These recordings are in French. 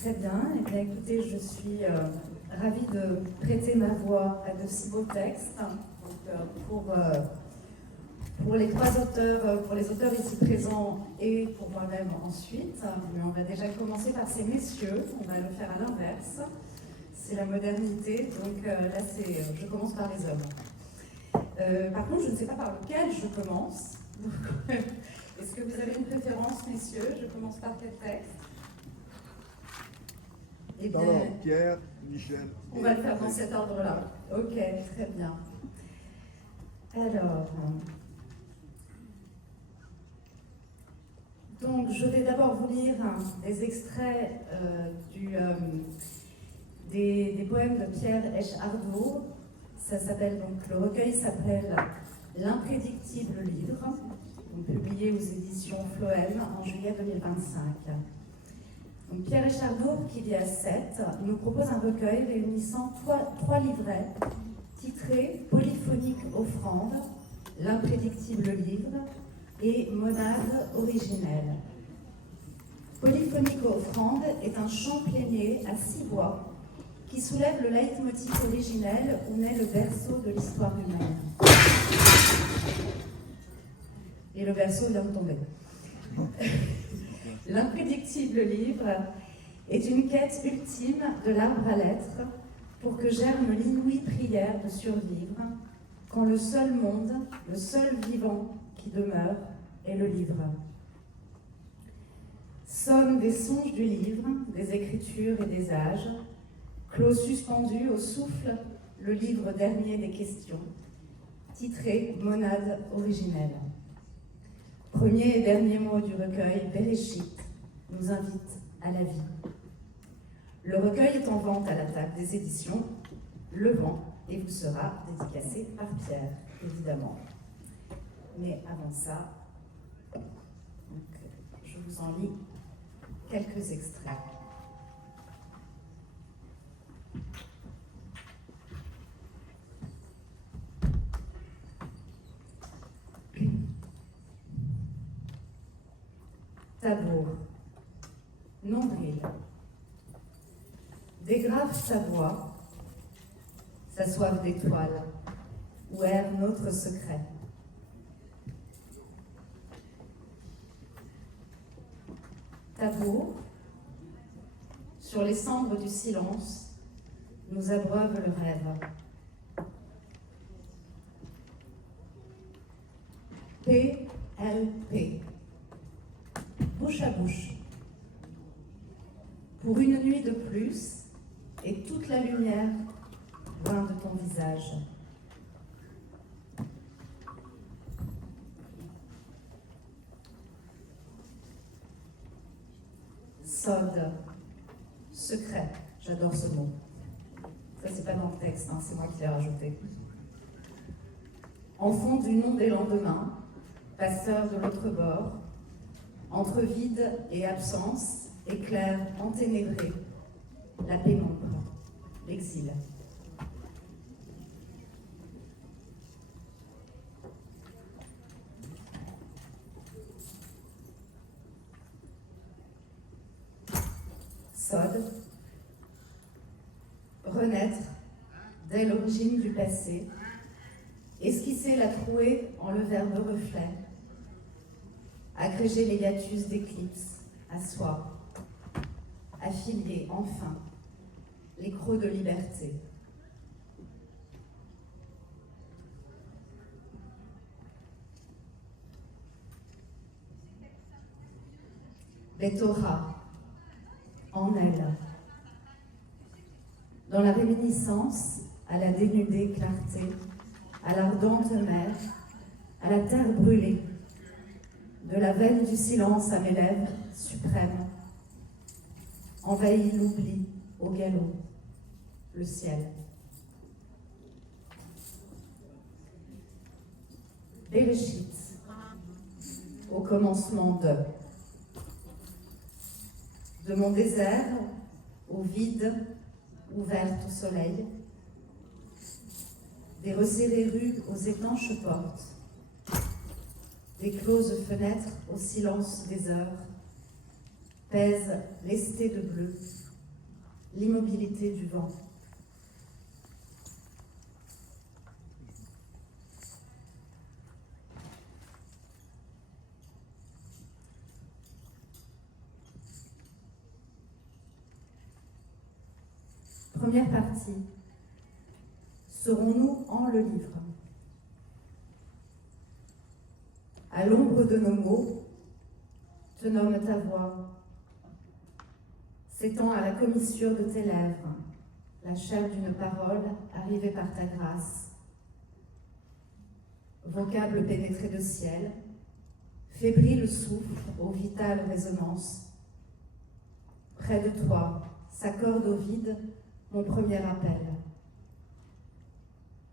Très bien. Eh bien, écoutez, je suis ravie de prêter ma voix à de si beaux textes. Donc, pour les trois auteurs, pour les auteurs ici présents et pour moi-même ensuite, mais on va déjà commencer par ces messieurs. On va le faire à l'inverse. C'est la modernité. Donc là, je commence par les hommes. Par contre, je ne sais pas par lequel je commence. Est-ce que vous avez une préférence, messieurs? Je commence par quel texte? Eh bien, d'abord, Pierre, Michel. On va le faire dans cet ordre-là. Ok, très bien. Alors, donc je vais d'abord vous lire des extraits des poèmes de Pierre Esch-Ardour. Ça s'appelle donc, le recueil s'appelle L'imprédictible livre, publié aux éditions Floem en juillet 2025. Donc Pierre Esch-Ardour, qui vit à Sète, nous propose un recueil réunissant trois livrets titrés Polyphonique offrande, L'imprédictible livre et Monade originelle. Polyphonique offrande est un chant plénier à 6 voix qui soulève le leitmotiv originel où naît le berceau de l'histoire humaine. Et le berceau vient de tomber. L'imprédictible livre est une quête ultime de l'arbre à lettres pour que germe l'inouïe prière de survivre quand le seul monde, le seul vivant qui demeure est le livre. Sonnent des songes du livre, des écritures et des âges, clos suspendu au souffle le livre dernier des questions, titré Monade originelle. Premier et dernier mot du recueil, Bereshit, nous invite à la vie. Le recueil est en vente à la table des éditions Le Vent et vous sera dédicacé par Pierre, évidemment. Mais avant ça, je vous en lis quelques extraits. Tabour, nombril, dégrave sa voix, sa soif d'étoiles, où erre notre secret. Tabour, sur les cendres du silence, nous abreuve le rêve. PLP. Bouche à bouche, pour une nuit de plus et toute la lumière vint de ton visage. Sode, secret, j'adore ce mot. Ça c'est pas dans le texte, c'est moi qui l'ai rajouté. Enfant du nom des lendemains, passeur de l'autre bord, entre vide et absence, éclair enténébré, la pénombre, l'exil. Sode, renaître dès l'origine du passé, esquisser la trouée en le verbe reflet, agréger les hiatus d'éclipse à soi, affilier enfin les crocs de liberté. Bettora, en elle, dans la réminiscence, à la dénudée clarté, à l'ardente mer, à la terre brûlée, de la veine du silence à mes lèvres suprêmes, envahit l'oubli au galop, le ciel. Bereshit, au commencement de mon désert au vide, ouverte au soleil, des resserrées rues aux étanches portes, des closes fenêtres au silence des heures, pèse lesté de bleu l'immobilité du vent. Première partie. Serons-nous en le livre? À l'ombre de nos mots, te nomme ta voix, s'étend à la commissure de tes lèvres, la chair d'une parole arrivée par ta grâce. Vocable pénétré de ciel, fébrile souffle aux vitales résonances. Près de toi s'accorde au vide mon premier appel.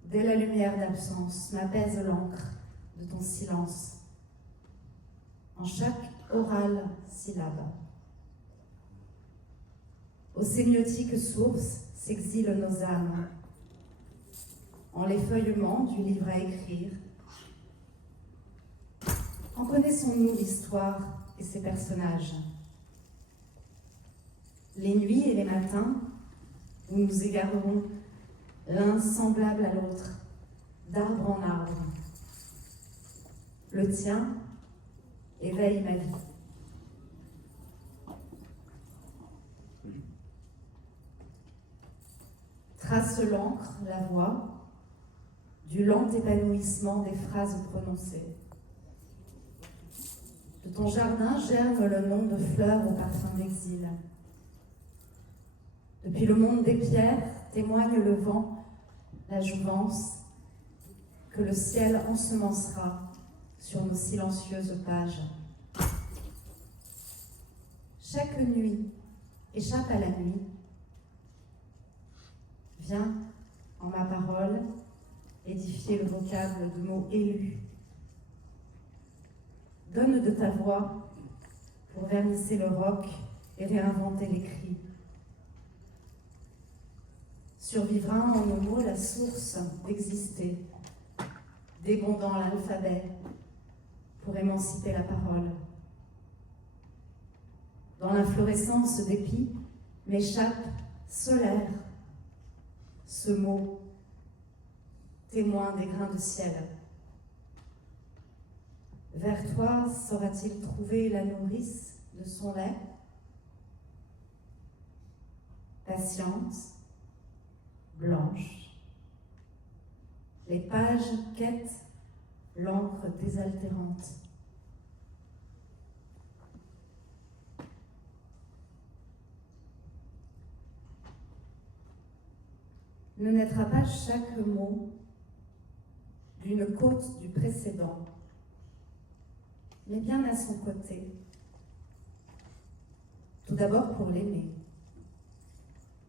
Dès la lumière d'absence m'apaise l'encre de ton silence. En chaque orale syllabe. Aux sémiotiques sources s'exilent nos âmes. En l'effeuillement du livre à écrire, en connaissons-nous l'histoire et ses personnages? Les nuits et les matins où nous égarerons l'un semblable à l'autre, d'arbre en arbre. Le tien éveille ma vie. Trace l'encre, la voix, du lent épanouissement des phrases prononcées. De ton jardin germe le nom de fleurs au parfum d'exil. Depuis le monde des pierres témoigne le vent, la jouvence, que le ciel ensemencera sur nos silencieuses pages. Chaque nuit échappe à la nuit. Viens, en ma parole, édifier le vocable de mots élus. Donne de ta voix pour vernisser le roc et réinventer les cris. Survivra en nos mots la source d'exister, débondant l'alphabet pour émanciper la parole. Dans l'inflorescence d'épis m'échappe solaire ce mot, témoin des grains de ciel. Vers toi saura-t-il trouver la nourrice de son lait? Patience, blanche. Les pages quêtent l'encre désaltérante. Ne naîtra pas chaque mot d'une côte du précédent, mais bien à son côté. Tout d'abord pour l'aimer.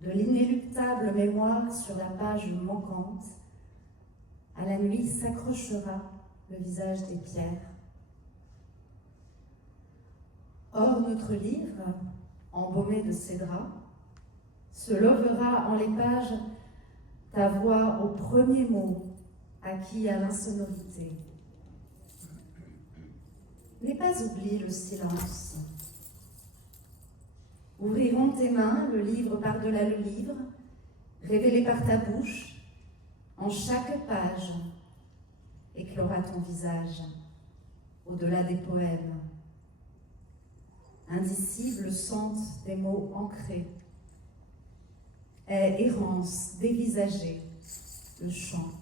De l'inéluctable mémoire sur la page manquante, à la nuit s'accrochera le visage des pierres. Or, notre livre, embaumé de ses draps, se levera en les pages ta voix au premier mot acquis à l'insonorité. N'aie pas oublié le silence. Ouvriront tes mains le livre par-delà le livre, révélé par ta bouche, en chaque page, éclora ton visage, au-delà des poèmes. Indicible sente des mots ancrés, est errance dévisagée, le chant.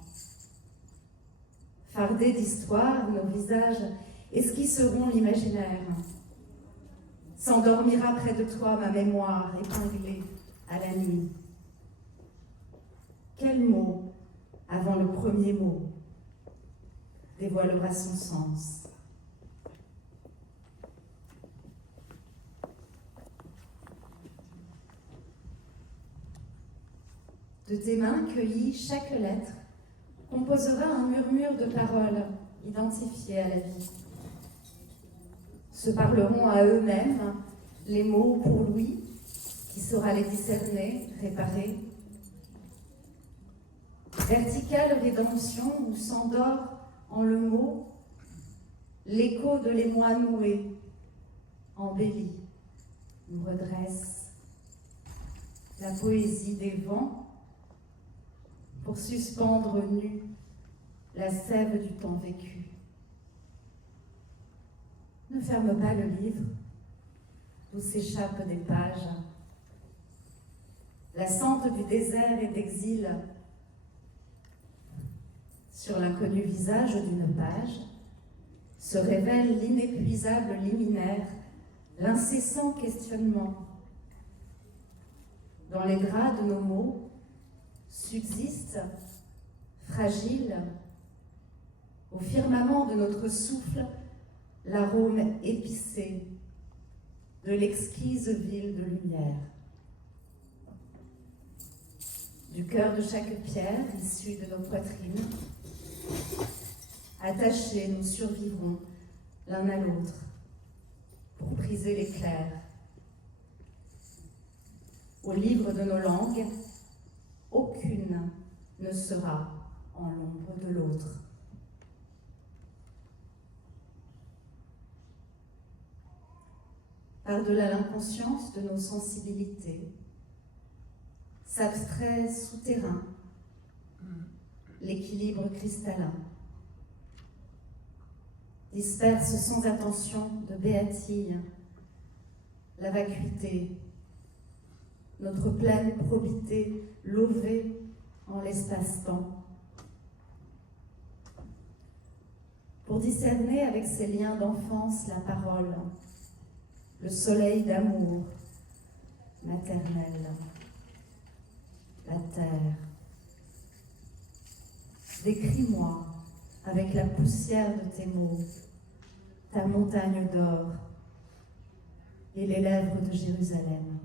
Fardés d'histoire, nos visages esquisseront l'imaginaire. S'endormira près de toi ma mémoire épinglée à la nuit. Quel mot, avant le premier mot, dévoilera son sens? De tes mains cueillies, chaque lettre composera un murmure de paroles identifiées à la vie. Se parleront à eux-mêmes les mots pour Louis, qui saura les discerner, réparer. Verticale rédemption où s'endort en le mot l'écho de l'émoi noué, embelli, nous redresse. la poésie des vents, pour suspendre nue la sève du temps vécu. Ne ferme pas le livre, d'où s'échappent des pages. La sente du désert et d'exil, sur l'inconnu visage d'une page, se révèle l'inépuisable liminaire, l'incessant questionnement. Dans les gras de nos mots, subsiste, fragile, au firmament de notre souffle, l'arôme épicé de l'exquise ville de lumière. Du cœur de chaque pierre issue de nos poitrines, attachés, nous survivrons l'un à l'autre pour briser l'éclair. Au livre de nos langues, aucune ne sera en l'ombre de l'autre. Par-delà l'inconscience de nos sensibilités, s'abstrait souterrain, l'équilibre cristallin, disperse sans attention de béatille la vacuité, notre pleine probité lovée en l'espace-temps. Pour discerner avec ses liens d'enfance la parole, le soleil d'amour maternel, la terre. Décris-moi avec la poussière de tes mots, ta montagne d'or et les lèvres de Jérusalem.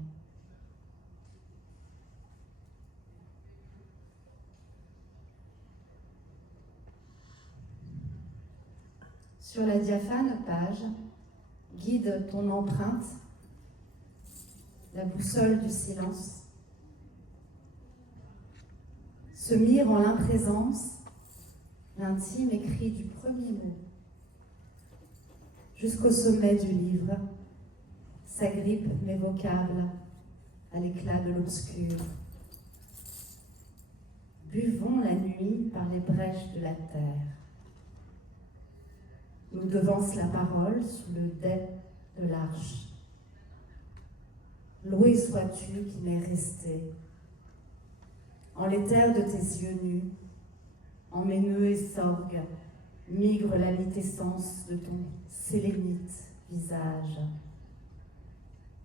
Sur la diaphane page, guide ton empreinte, la boussole du silence. Se mire en l'imprésence, l'intime écrit du premier mot. Jusqu'au sommet du livre, s'agrippent mes vocables à l'éclat de l'obscur. Buvons la nuit par les brèches de la terre. Nous devance la parole sous le dais de l'arche. Loué sois-tu qui m'es resté. En l'éther de tes yeux nus, en mes nœuds et sorgues, migre la mitessence de ton sélénite visage.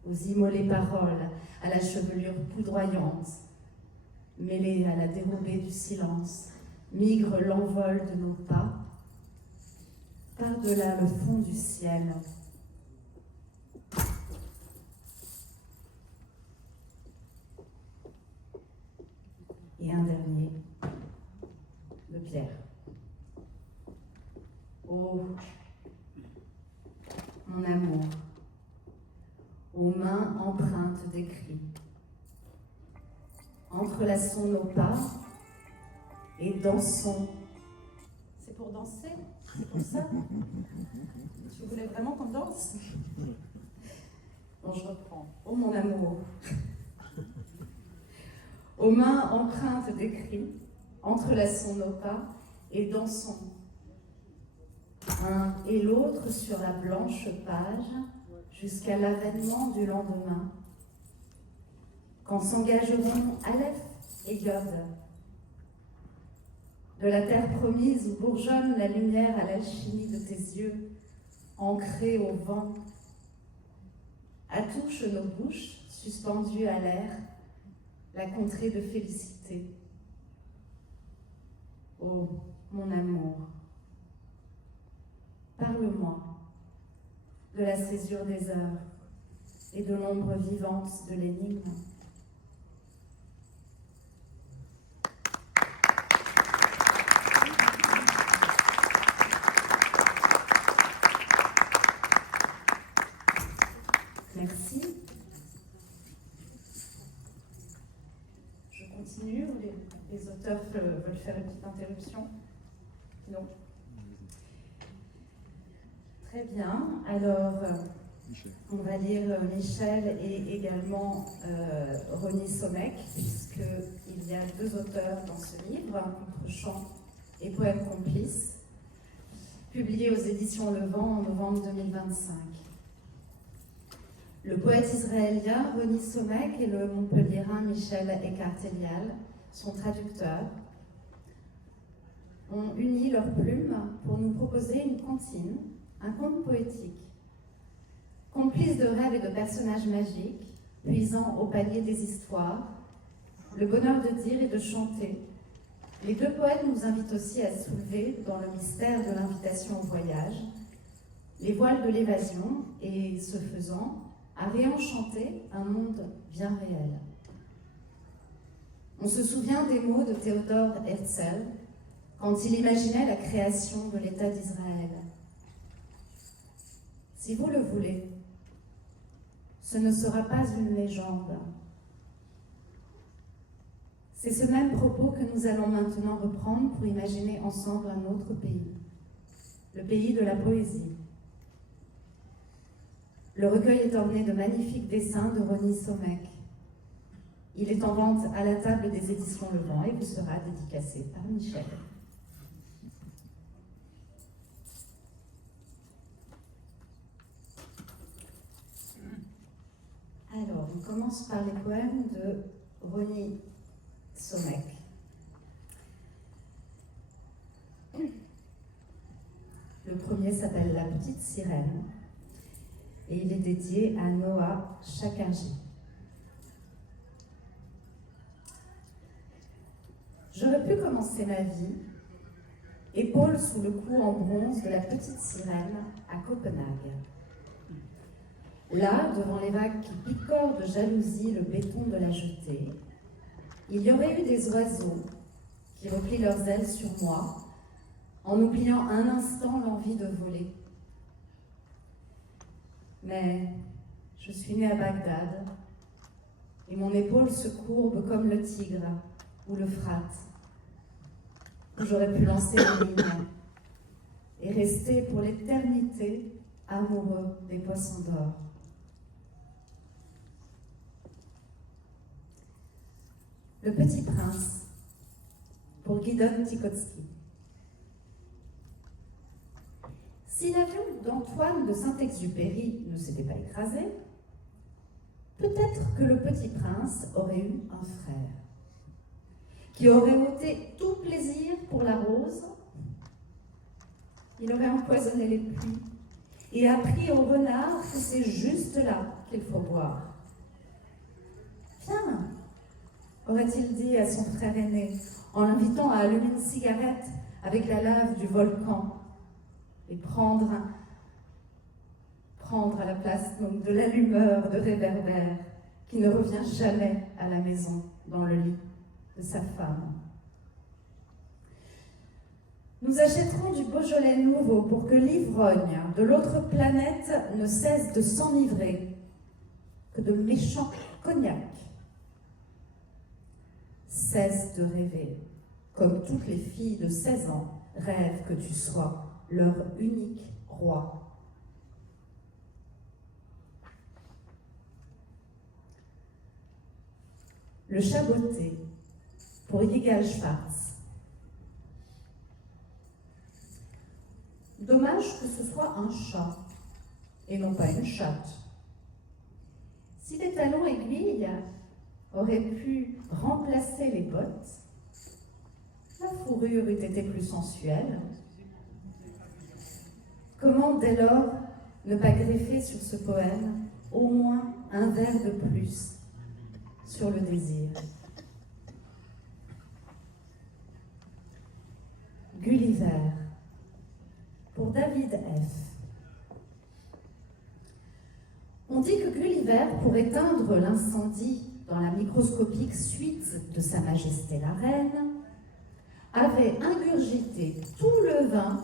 Aux immolées paroles, à la chevelure poudroyante, mêlée à la dérobée du silence, migre l'envol de nos pas, par-delà le fond du ciel. Et un dernier, de Pierre. Oh, mon amour, aux mains empreintes d'écrit, entrelaçons nos pas et dansons. C'est pour danser? C'est pour ça? Tu voulais vraiment qu'on danse? Bon, je reprends. Oh mon amour, aux mains empreintes d'écrit, entrelaçons nos pas et dansons. Un et l'autre sur la blanche page, jusqu'à l'avènement du lendemain, quand s'engageront Aleph et Yod. De la terre promise où bourgeonne la lumière à l'alchimie de tes yeux, ancrée au vent, attouche nos bouches suspendues à l'air, la contrée de félicité. Oh, mon amour, parle-moi de la césure des heures et de l'ombre vivante de l'énigme. Merci. Je continue ou les auteurs veulent faire une petite interruption? Non. Très bien. Alors, Michel. On va lire Michel et également Rony Sommeck, puisqu'il y a deux auteurs dans ce livre, Contre-champs et Poèmes complices, publiés aux éditions Le Vent en novembre 2025. Le poète israélien Rony Sommeck et le montpelliérain Michel Eckart-Elial, son traducteur, ont uni leurs plumes pour nous proposer une comptine, un conte poétique. Complice de rêves et de personnages magiques, puisant au panier des histoires, le bonheur de dire et de chanter, les deux poètes nous invitent aussi à soulever, dans le mystère de l'invitation au voyage, les voiles de l'évasion et, ce faisant, à réenchanter un monde bien réel. On se souvient des mots de Théodore Herzl quand il imaginait la création de l'État d'Israël. Si vous le voulez, ce ne sera pas une légende. C'est ce même propos que nous allons maintenant reprendre pour imaginer ensemble un autre pays, le pays de la poésie. Le recueil est orné de magnifiques dessins de Rony Sommeck. Il est en vente à la table des éditions Le Vent et vous sera dédicacé par Michel. Alors, on commence par les poèmes de Rony Sommeck. Le premier s'appelle La Petite Sirène et il est dédié à Noah Chakarji. J'aurais pu commencer ma vie, épaule sous le cou en bronze de la Petite Sirène à Copenhague. Là, devant les vagues qui picorent de jalousie le béton de la jetée, il y aurait eu des oiseaux qui replient leurs ailes sur moi en oubliant un instant l'envie de voler. Mais je suis née à Bagdad et mon épaule se courbe comme le Tigre ou l'Euphrate, où j'aurais pu lancer une ligne et rester pour l'éternité amoureux des poissons d'or. Le Petit Prince, pour Guidon Tykocki. Si l'avion d'Antoine de Saint-Exupéry ne s'était pas écrasé, peut-être que le Petit Prince aurait eu un frère, qui aurait ôté tout plaisir pour la rose. Il aurait empoisonné les pluies et appris au renard que c'est juste là qu'il faut boire. Viens, aurait-il dit à son frère aîné, en l'invitant à allumer une cigarette avec la lave du volcan et prendre à la place donc, de l'allumeur de réverbère qui ne revient jamais à la maison dans le lit de sa femme. Nous achèterons du Beaujolais nouveau pour que l'ivrogne de l'autre planète ne cesse de s'enivrer que de méchants cognac. Cesse de rêver, comme toutes les filles de 16 ans rêvent que tu sois leur unique roi. Le chat botté, pour Yigal Schwartz. Dommage que ce soit un chat, et non pas une chatte. Si les talons aiguilles auraient pu remplacer les bottes, la fourrure eût été plus sensuelle. Comment dès lors ne pas greffer sur ce poème au moins un vers de plus sur le désir? Gulliver, pour David F. On dit que Gulliver, pour éteindre l'incendie dans la microscopique suite de Sa Majesté la Reine, avait ingurgité tout le vin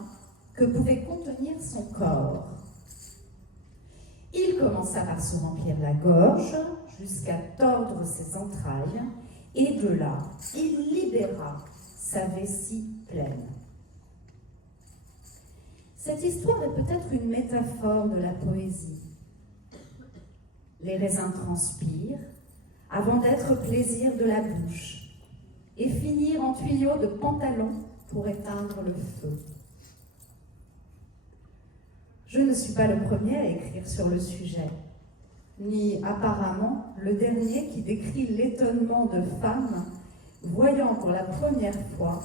que pouvait contenir son corps. Il commença par se remplir la gorge jusqu'à tordre ses entrailles, et de là, il libéra sa vessie pleine. Cette histoire est peut-être une métaphore de la poésie, Les raisins transpirent avant d'être plaisir de la bouche et finir en tuyau de pantalon pour éteindre le feu. Je ne suis pas le premier à écrire sur le sujet, ni apparemment le dernier qui décrit l'étonnement de femmes voyant pour la première fois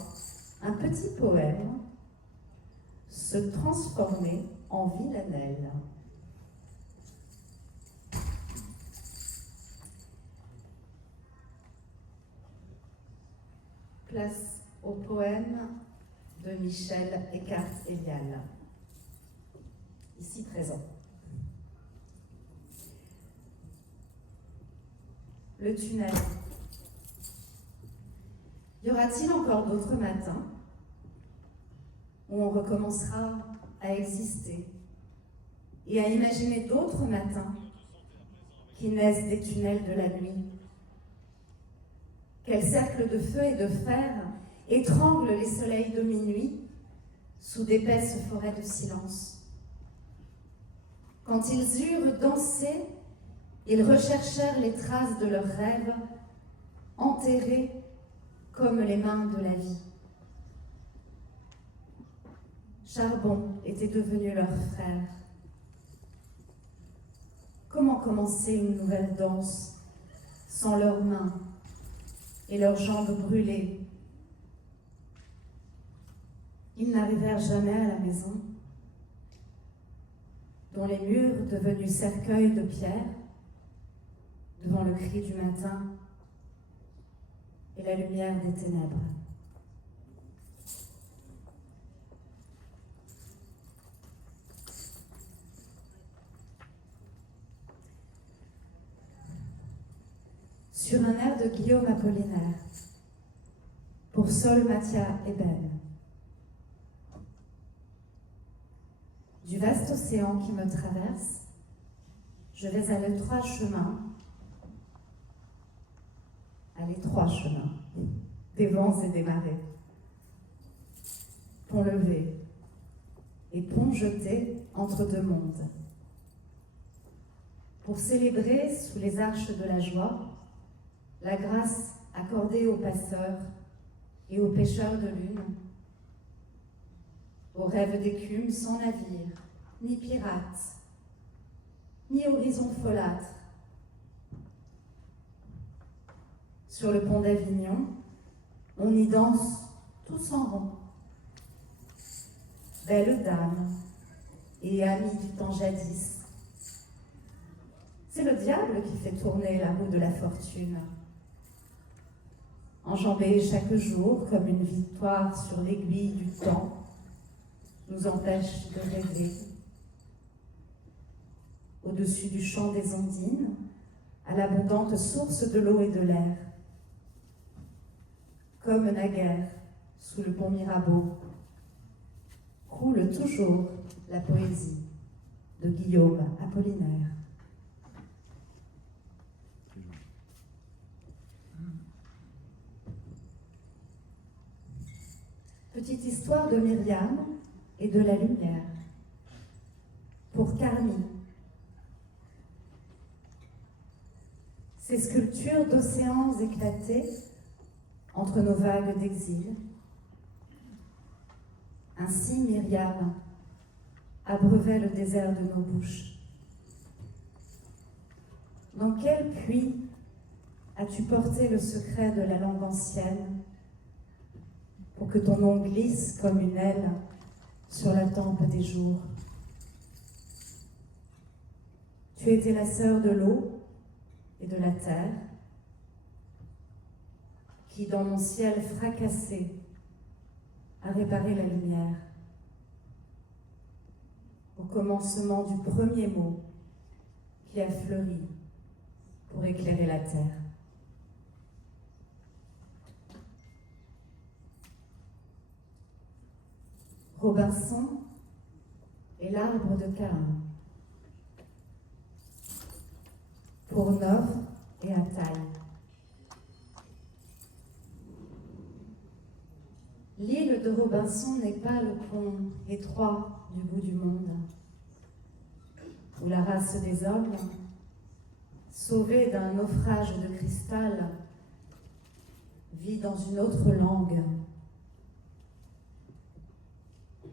un petit poème se transformer en villanelle. Place au poème de Michel Eckart-Elial, ici présent. Le tunnel. Y aura-t-il encore d'autres matins où on recommencera à exister et à imaginer d'autres matins qui naissent des tunnels de la nuit? Quel cercle de feu et de fer étrangle les soleils de minuit sous d'épaisses forêts de silence? Quand ils eurent dansé, ils recherchèrent les traces de leurs rêves, enterrés comme les mains de la vie. Charbon était devenu leur frère. Comment commencer une nouvelle danse sans leurs mains et leurs jambes brûlées? Ils n'arrivèrent jamais à la maison, dont les murs devenus cercueils de pierre, devant le cri du matin et la lumière des ténèbres. Sur un air de Guillaume Apollinaire, pour Sol Mathia Eben. Du vaste océan qui me traverse, je vais à l'étroit chemin, des vents et des marées. Pont levé et pont jeté entre deux mondes. Pour célébrer sous les arches de la joie la grâce accordée aux passeurs et aux pêcheurs de lune, aux rêves d'écume sans navire, ni pirates, ni horizon folâtre. Sur le pont d'Avignon, on y danse tous en rond. Belles dames et amis du temps jadis. C'est le diable qui fait tourner la roue de la fortune. Enjamber chaque jour comme une victoire sur l'aiguille du temps nous empêche de rêver. Au-dessus du champ des ondines, à l'abondante source de l'eau et de l'air. Comme naguère, sous le pont Mirabeau, coule toujours la poésie de Guillaume Apollinaire. Petite histoire de Myriam et de la lumière. Pour Carmi. Ces sculptures d'océans éclatés entre nos vagues d'exil. Ainsi Myriam abreuvait le désert de nos bouches. Dans quel puits as-tu porté le secret de la langue ancienne pour que ton nom glisse comme une aile sur la tempe des jours? Tu étais la sœur de l'eau et de la terre, qui dans mon ciel fracassé a réparé la lumière. Au commencement du premier mot qui a fleuri pour éclairer la terre. Robinson et l'arbre de Caïn. Pour Nov et Ataï. L'île de Robinson n'est pas le pont étroit du bout du monde, où la race des hommes sauvé d'un naufrage de cristal, vit dans une autre langue.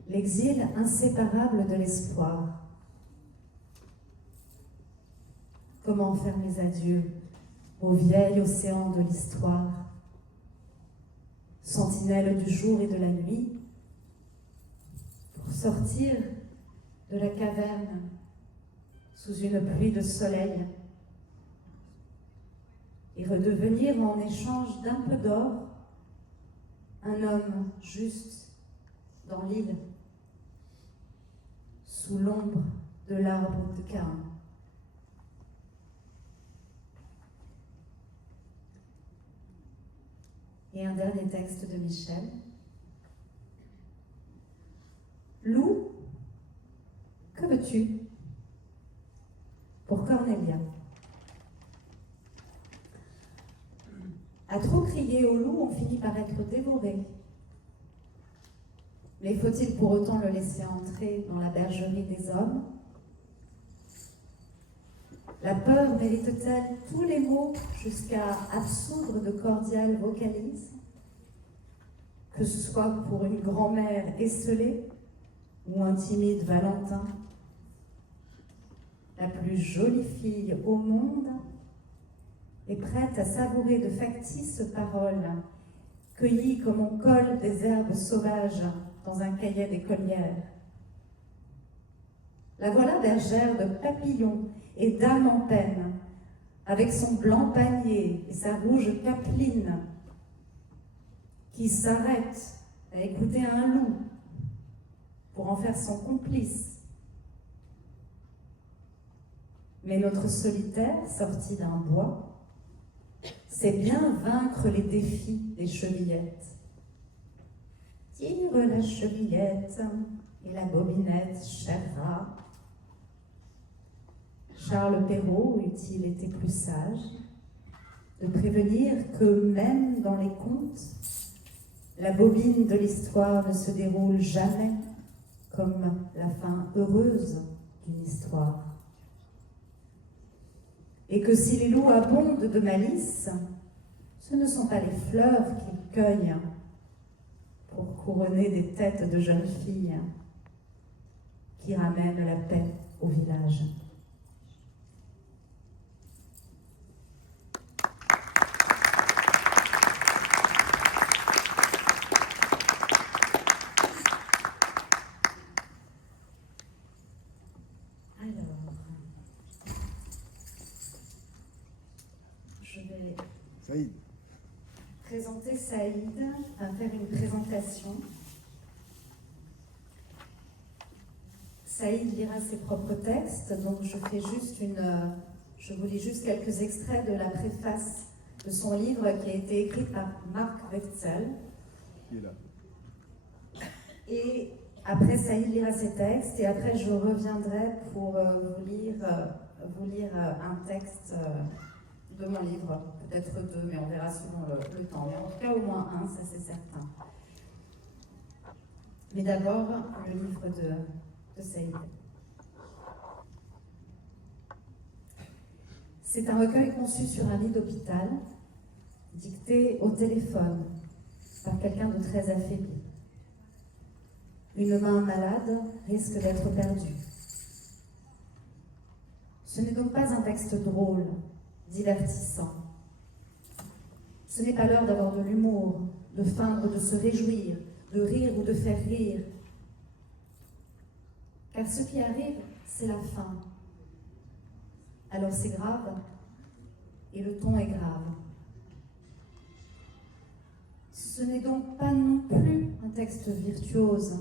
L'exil inséparable de l'espoir. Comment faire mes adieux au vieil océan de l'histoire, sentinelle du jour et de la nuit, pour sortir de la caverne sous une pluie de soleil et redevenir en échange d'un peu d'or un homme juste dans l'île, sous l'ombre de l'arbre de Caïn. Et un dernier texte de Michel. Loup, que veux-tu? Pour Cornélia. À trop crier au loup, on finit par être dévoré. Mais faut-il pour autant le laisser entrer dans la bergerie des hommes? La peur mérite-t-elle tous les mots jusqu'à absoudre de cordiales vocalises? Que ce soit pour une grand-mère esselée ou un timide Valentin, la plus jolie fille au monde est prête à savourer de factices paroles, cueillies comme on colle des herbes sauvages dans un cahier d'écolière. La voilà bergère de papillons et d'âme en peine, avec son blanc panier et sa rouge capeline, qui s'arrête à écouter un loup pour en faire son complice. Mais notre solitaire, sorti d'un bois, sait bien vaincre les défis des chevillettes. Tire la chevillette et la bobinette, cher rat. Charles Perrault eût-il été plus sage de prévenir que même dans les contes, la bobine de l'histoire ne se déroule jamais comme la fin heureuse d'une histoire. Et que si les loups abondent de malice, ce ne sont pas les fleurs qu'ils cueillent pour couronner des têtes de jeunes filles qui ramènent la paix au village. Saïd. Présenter Saïd, à faire une présentation. Saïd lira ses propres textes, donc je vous lis juste quelques extraits de la préface de son livre qui a été écrit par Marc Wetzel. Qui est là. Et après, Saïd lira ses textes, et après je reviendrai pour vous lire un texte de mon livre, peut-être deux, mais on verra selon le temps. Mais en tout cas, au moins un, ça c'est certain. Mais d'abord, le livre de Saïd. C'est un recueil conçu sur un lit d'hôpital, dicté au téléphone par quelqu'un de très affaibli. Une main malade risque d'être perdue. Ce n'est donc pas un texte drôle, divertissant. Ce n'est pas l'heure d'avoir de l'humour, de feindre de se réjouir, de rire ou de faire rire. Car ce qui arrive, c'est la fin. Alors c'est grave, et le ton est grave. Ce n'est donc pas non plus un texte virtuose,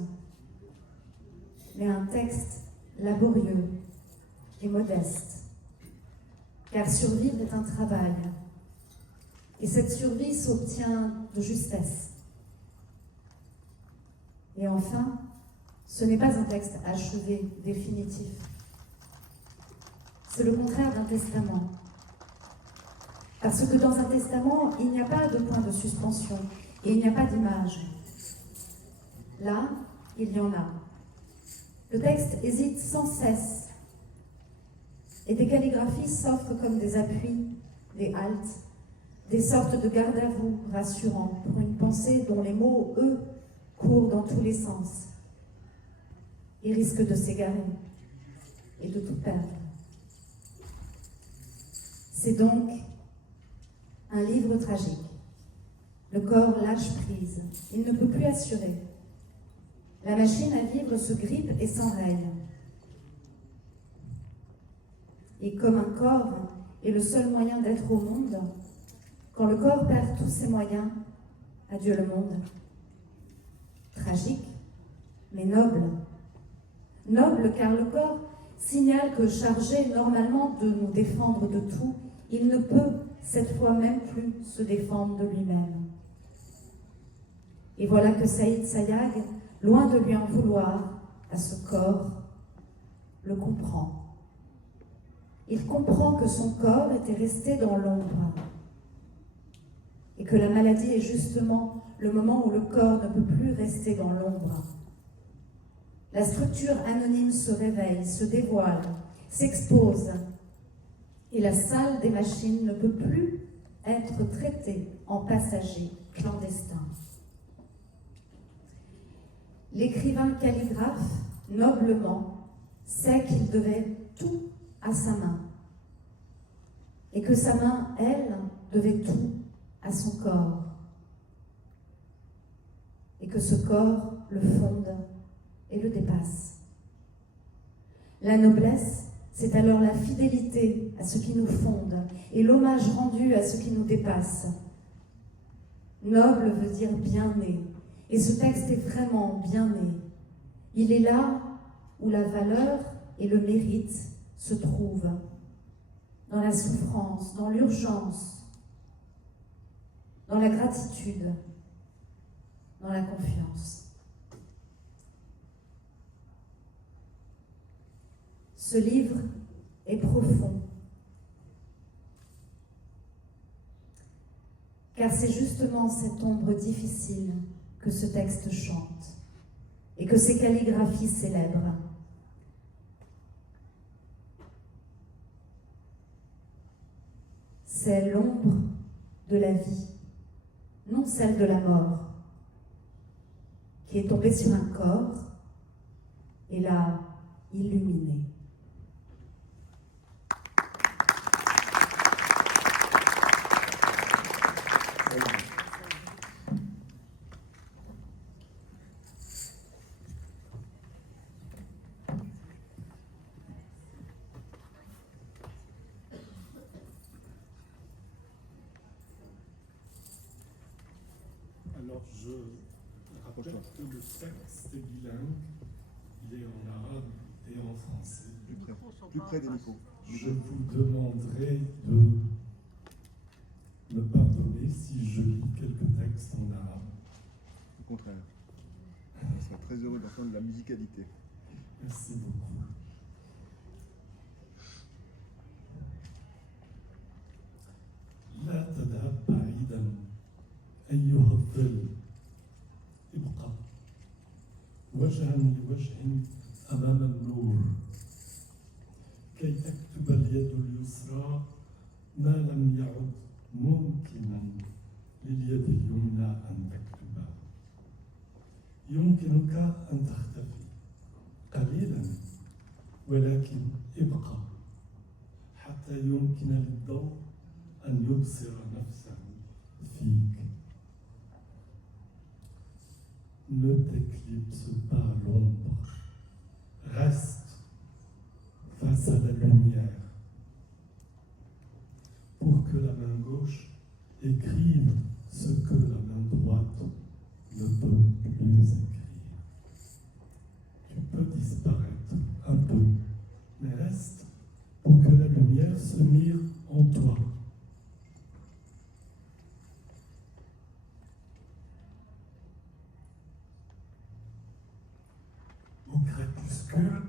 mais un texte laborieux et modeste. Car survivre est un travail, et cette survie s'obtient de justesse. Et enfin, ce n'est pas un texte achevé, définitif. C'est le contraire d'un testament. Parce que dans un testament, il n'y a pas de point de suspension, et il n'y a pas d'image. Là, il y en a. Le texte hésite sans cesse. Et des calligraphies s'offrent comme des appuis, des haltes, des sortes de garde-à-vous rassurants pour une pensée dont les mots, eux, courent dans tous les sens. Ils risquent de s'égarer et de tout perdre. C'est donc un livre tragique. Le corps lâche prise, il ne peut plus assurer. La machine à vivre se grippe et s'enraye. Et comme un corps est le seul moyen d'être au monde, quand le corps perd tous ses moyens, adieu le monde. Tragique, mais noble. Noble car le corps signale que chargé normalement de nous défendre de tout, il ne peut cette fois même plus se défendre de lui-même. Et voilà que Saïd Sayag, loin de lui en vouloir à ce corps, le comprend. Il comprend que son corps était resté dans l'ombre et que la maladie est justement le moment où le corps ne peut plus rester dans l'ombre. La structure anonyme se réveille, se dévoile, s'expose et la salle des machines ne peut plus être traitée en passager clandestin. L'écrivain calligraphe, noblement, sait qu'il devait tout à sa main et que sa main, elle, devait tout à son corps et que ce corps le fonde et le dépasse. La noblesse, c'est alors la fidélité à ce qui nous fonde et l'hommage rendu à ce qui nous dépasse. Noble veut dire bien né, et ce texte est vraiment bien né. Il est là où la valeur et le mérite se trouvent, dans la souffrance, dans l'urgence, dans la gratitude, dans la confiance. Ce livre est profond, car c'est justement cette ombre difficile que ce texte chante et que ces calligraphies célèbrent. C'est l'ombre de la vie, non celle de la mort, qui est tombée sur un corps et l'a illuminé. Alors, je rappelle que le texte est bilingue, il est en arabe et en français. Plus près des micros. Je vous demanderai de me pardonner si je lis quelques textes en arabe. Au contraire. Je serais très heureux d'entendre la musicalité. Merci beaucoup. لا تذهب بعيدا أيها الظل ابقى وجها لوجه أمام النور كي تكتب اليد اليسرى ما لم يعد ممكنا لليد اليمنى أن تكتب. يمكنك أن تختفي قليلا ولكن ابقى حتى يمكن للضوء أن يبصر نفسه فيك. Ne t'éclipse pas l'ombre, reste face à la lumière pour que la main gauche écrive ce que la main droite ne peut plus écrire. Tu peux disparaître un peu, mais reste pour que la lumière se mire en toi. Au crépuscule,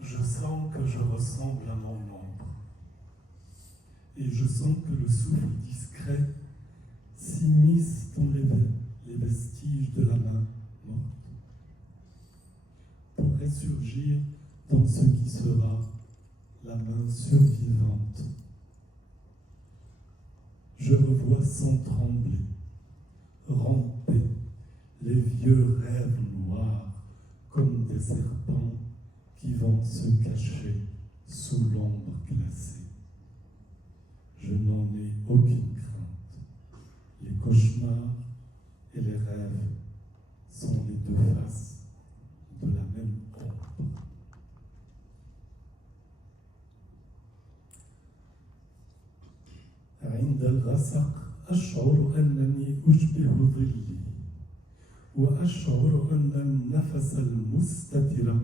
je sens que je ressemble à mon ombre. Et je sens que le souffle discret s'immisce dans les vestiges de la main morte. Pour ressurgir dans ce qui sera la main survivante. Je revois sans trembler, ramper les vieux rêves noirs comme des serpents qui vont se cacher sous l'ombre glacée. Je n'en ai aucune crainte. Les cauchemars et les rêves sont les deux faces de la même ombre. عند الغسق أشعر أنني أشبه ظلي وأشعر أن النفس المستتر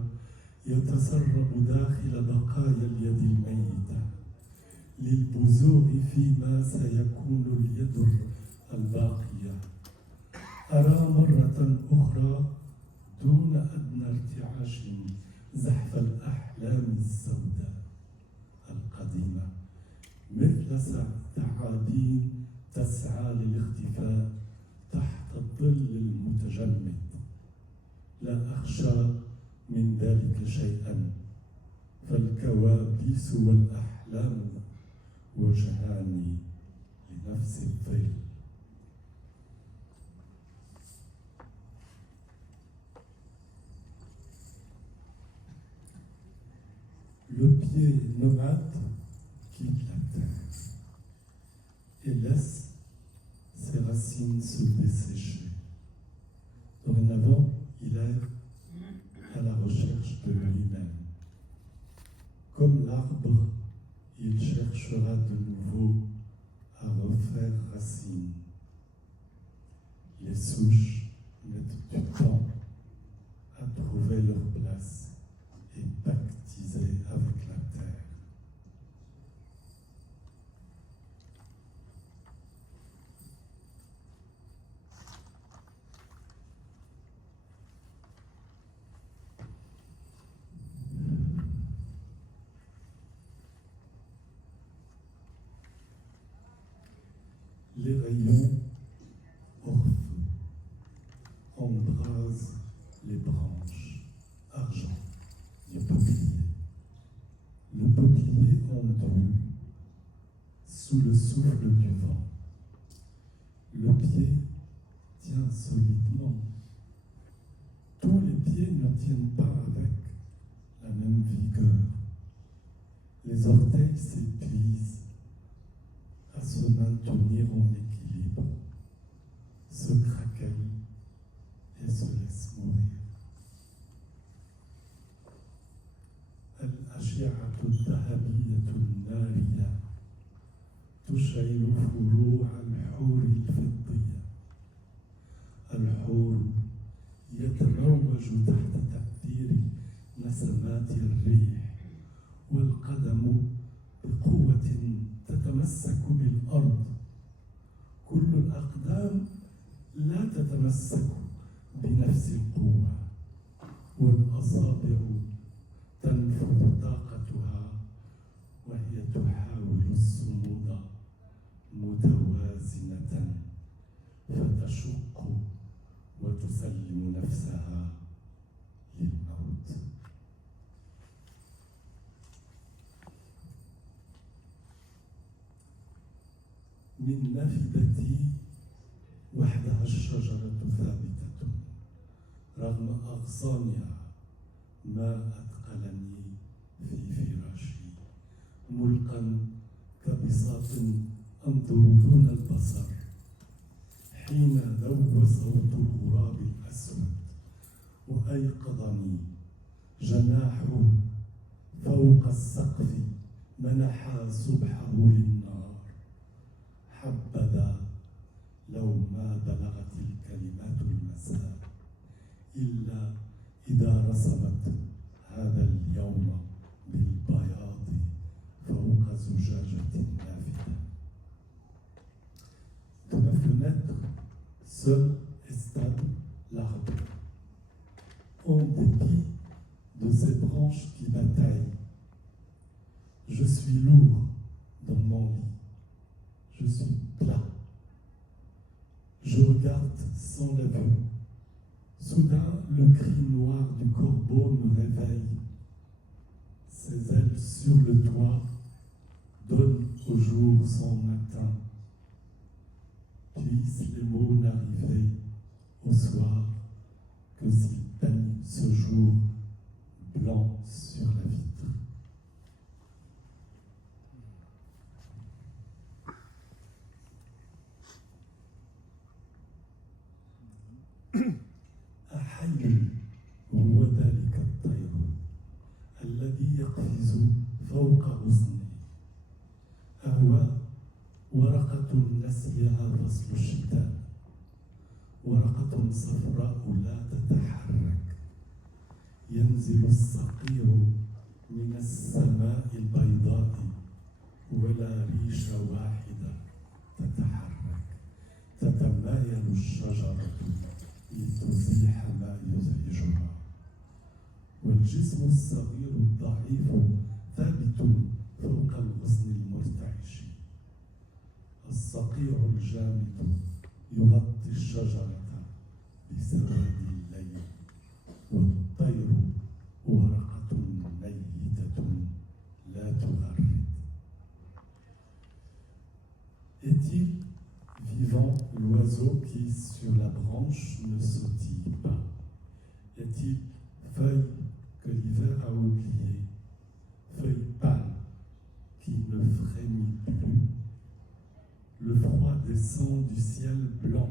يتسرب داخل بقايا اليد الميتة للبزوغ فيما سيكون اليد الباقية. أرى مرة أخرى دون أدنى ارتعاش زحف الأحلام السوداء القديمة مثل ثعابين تسعى للاختفاء تحت الظل المتجمد. لا أخشى من ذلك شيئا فالكوابيس والأحلام وجهان لنفس الظل. Le pied nomade quitte la terre et laisse ses racines se dessécher. Dorénavant, il est à la recherche de lui-même. Comme l'arbre, il cherchera de nouveau à refaire racine. Les souches mettent du temps à trouver leur place et pactiser avec la terre. Les rayons orfeux embrasent les branches argent du peuplier. Le peuplier ondule sous le souffle du vent. Le pied tient solidement. Tous les pieds ne tiennent pas avec la même vigueur. Les orteils s'épuisent à se maintenir en équilibre, se craquellent et se laissent mourir. الأشعة الذهبية النارية تشعل فروع الحور الفضية. الحور يتموج تحت تأثير نسمات الريح والقدم بقوة تتمسك بالأرض. كل الأقدام لا تتمسك بنفس القوة والأصابع تنفذ طاقتها وهي تحاول الصمود متوازنة فتشق وتسلم نفسها للموت. من نافذتي وحدها الشجرة ثابتة رغم أغصانها ما أثقلني في فراشي ملقا كبساط أنظر دون البصر حين ذوب صوت الغراب الأسود وأيقظني جناحه فوق السقف منحا سبحه للنار. حبذا لو ما بلغت الكلمات المساء إلا إذا رسمت هذا اليوم بالبياض فوق زجاجة نافذة. De ma fenêtre, seul et stable l'arbre, en dépit de ses branches qui bataillent. Je suis lourd dans mon lit, je suis plat. Je regarde sans la vue. Soudain, le cri noir du corbeau me réveille. Ses ailes sur le toit donne au jour son matin. Puissent les mots n'arriver au soir que s'ils peignent ce jour blanc sur la vitre. أحي هو ذلك الطير الذي يقفز فوق غصني أهوى ورقة نسيها فصل الشتاء ورقة صفراء لا تتحرك ينزل الصقيع من السماء البيضاء ولا ريشة واحدة تتحرك تتمايل الشجرة لتزيح ما يزعجها والجسم الصغير الضعيف ثابت فوق الغصن المرتعش الصقيع الجامد يغطي الشجرة بسواد الليل والطير ورقة ميتة لا تغرد. Est-il vivant l'oiseau qui sur la branche ne sautille pas? Est-il feuille que l'hiver a oubliée, feuille pâle qui ne frémit plus? Le froid descend du ciel blanc,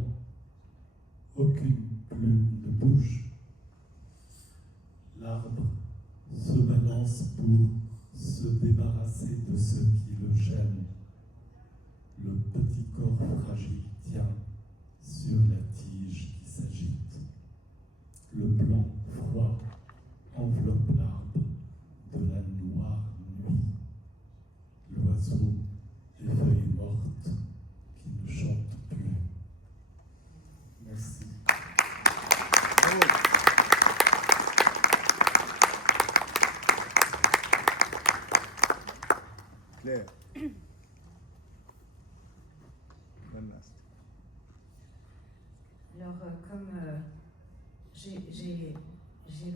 aucune plume ne bouge. L'arbre se balance pour se débarrasser de ce qui le gêne. Le petit corps fragile tient sur la tige qui s'agite. Le blanc froid enveloppe l'arbre de la noire nuit. L'oiseau des feuilles mortes qui ne chantent plus. Merci. Claire. One last. Alors, comme j'ai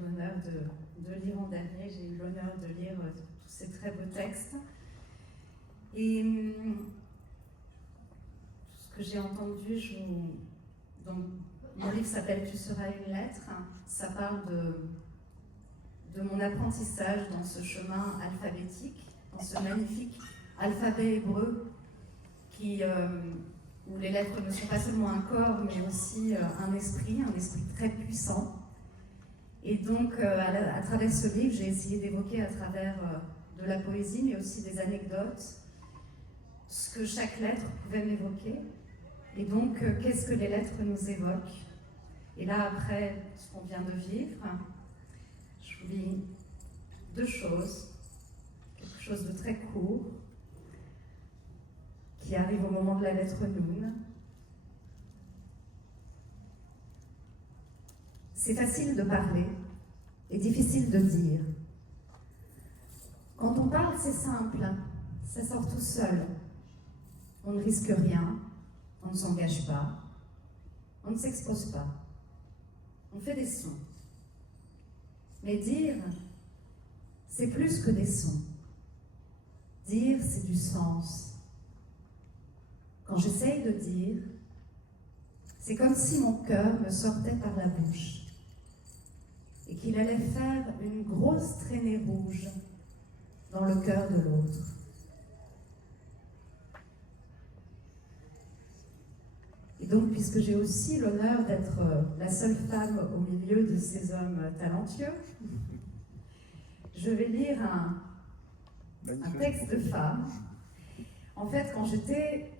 l'honneur de lire en dernier, j'ai eu l'honneur de lire tous ces très beaux textes. Et ce que j'ai entendu, donc, mon livre s'appelle « Tu seras une lettre ». Ça parle de mon apprentissage dans ce chemin alphabétique, dans ce magnifique alphabet hébreu où les lettres ne sont pas seulement un corps, mais aussi un esprit très puissant. Et donc, à travers ce livre, j'ai essayé d'évoquer à travers de la poésie, mais aussi des anecdotes, ce que chaque lettre pouvait m'évoquer. Et donc, qu'est-ce que les lettres nous évoquent? Et là, après ce qu'on vient de vivre, je vous lis deux choses. Quelque chose de très court, qui arrive au moment de la lettre Noun. C'est facile de parler et difficile de dire. Quand on parle, c'est simple, ça sort tout seul. On ne risque rien, on ne s'engage pas, on ne s'expose pas. On fait des sons. Mais dire, c'est plus que des sons. Dire, c'est du sens. Quand j'essaye de dire, c'est comme si mon cœur me sortait par la bouche et qu'il allait faire une grosse traînée rouge dans le cœur de l'autre. Et donc, puisque j'ai aussi l'honneur d'être la seule femme au milieu de ces hommes talentueux, je vais lire un texte de femme. En fait, quand j'étais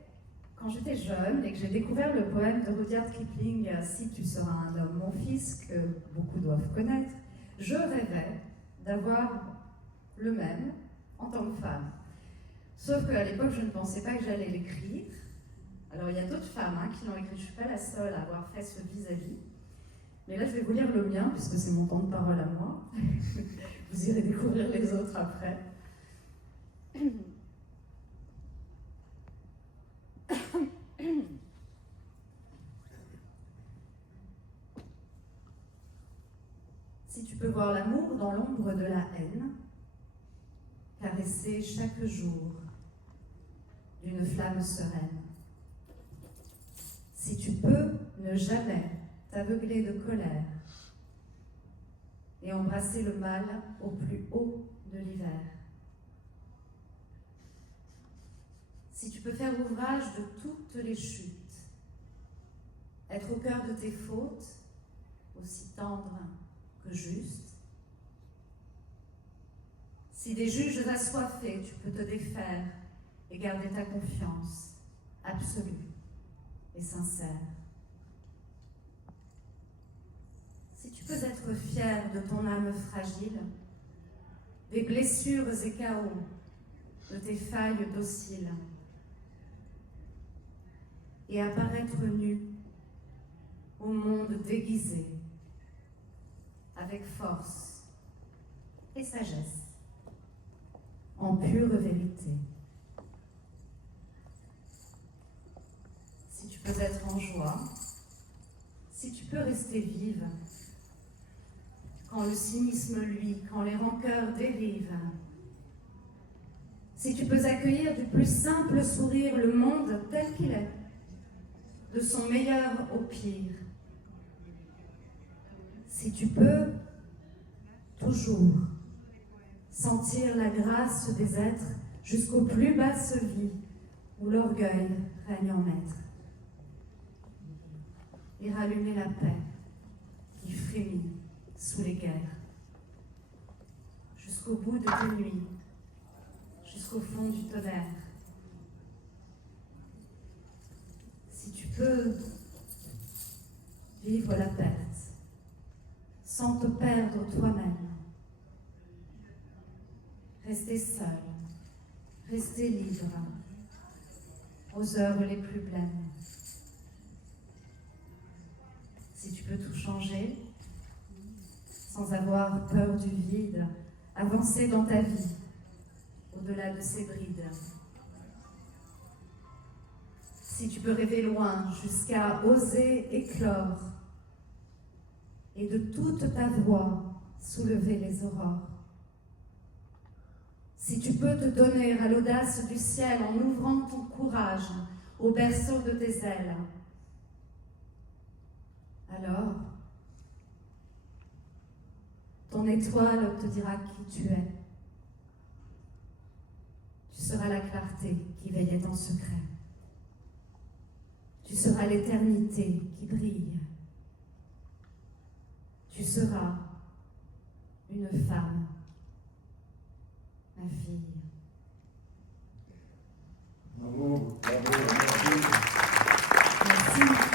jeune et que j'ai découvert le poème de Rudyard Kipling, « Si tu seras un homme, mon fils », que beaucoup doivent connaître, je rêvais d'avoir le même en tant que femme. Sauf qu'à l'époque, je ne pensais pas que j'allais l'écrire. Alors, il y a d'autres femmes qui l'ont écrit, je ne suis pas la seule à avoir fait ce vis-à-vis. Mais là, je vais vous lire le mien, puisque c'est mon temps de parole à moi. Vous irez découvrir les autres après. Si tu peux voir l'amour dans l'ombre de la haine, caressée chaque jour d'une flamme sereine. Si tu peux ne jamais t'aveugler de colère et embrasser le mal au plus haut de l'hiver. Si tu peux faire ouvrage de toutes les chutes, être au cœur de tes fautes, aussi tendre que juste. Si des juges assoiffés, tu peux te défaire et garder ta confiance absolue et sincère. Si tu peux être fier de ton âme fragile, des blessures et chaos, de tes failles dociles, et apparaître nu au monde déguisé, avec force et sagesse, en pure vérité. Si tu peux être en joie, si tu peux rester vive, quand le cynisme luit, quand les rancœurs dérivent, si tu peux accueillir du plus simple sourire le monde tel qu'il est, de son meilleur au pire, si tu peux toujours sentir la grâce des êtres jusqu'aux plus basses vies où l'orgueil règne en maître, et rallumer la paix qui frémit sous les guerres, jusqu'au bout de tes nuits, jusqu'au fond du tonnerre. Si tu peux vivre la perte sans te perdre toi-même, rester seul, rester libre aux heures les plus blêmes. Si tu peux tout changer, sans avoir peur du vide, avancer dans ta vie, au-delà de ses brides. Si tu peux rêver loin, jusqu'à oser éclore, et de toute ta voix soulever les aurores. Si tu peux te donner à l'audace du ciel en ouvrant ton courage au berceau de tes ailes, alors ton étoile te dira qui tu es. Tu seras la clarté qui veillait en secret. Tu seras l'éternité qui brille. Tu seras une femme, ma fille. Bravo, bravo, Merci.